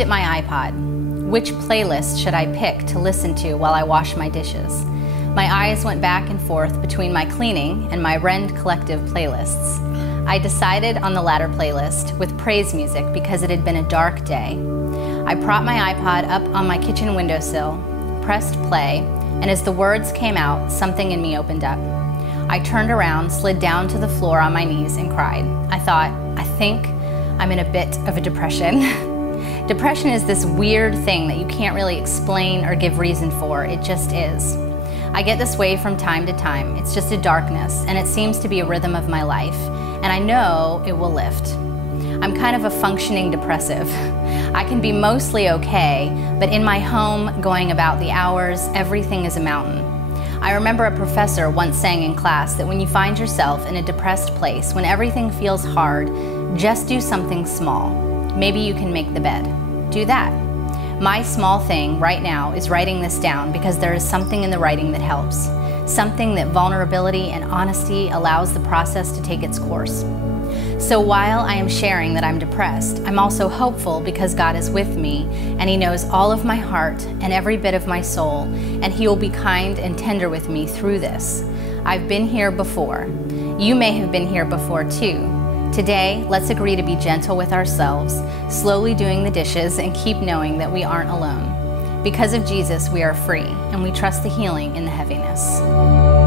looked at my iPod. Which playlist should I pick to listen to while I wash my dishes? My eyes went back and forth between my cleaning and my Rend Collective playlists. I decided on the latter playlist with praise music because it had been a dark day. I propped my iPod up on my kitchen windowsill, pressed play, and as the words came out, something in me opened up. I turned around, slid down to the floor on my knees, and cried. I thought, I think I'm in a bit of a depression. Depression is this weird thing that you can't really explain or give reason for. It just is. I get this way from time to time. It's just a darkness, and it seems to be a rhythm of my life, and I know it will lift. I'm kind of a functioning depressive. I can be mostly okay, but in my home, going about the hours, everything is a mountain. I remember a professor once saying in class that when you find yourself in a depressed place, when everything feels hard, just do something small. Maybe you can make the bed. Do that. My small thing right now is writing this down because there is something in the writing that helps. Something that vulnerability and honesty allows the process to take its course. So while I am sharing that I'm depressed, I'm also hopeful because God is with me and He knows all of my heart and every bit of my soul, and He will be kind and tender with me through this. I've been here before. You may have been here before too. Today, let's agree to be gentle with ourselves, slowly doing the dishes, and keep knowing that we aren't alone. Because of Jesus, we are free, and we trust the healing in the heaviness.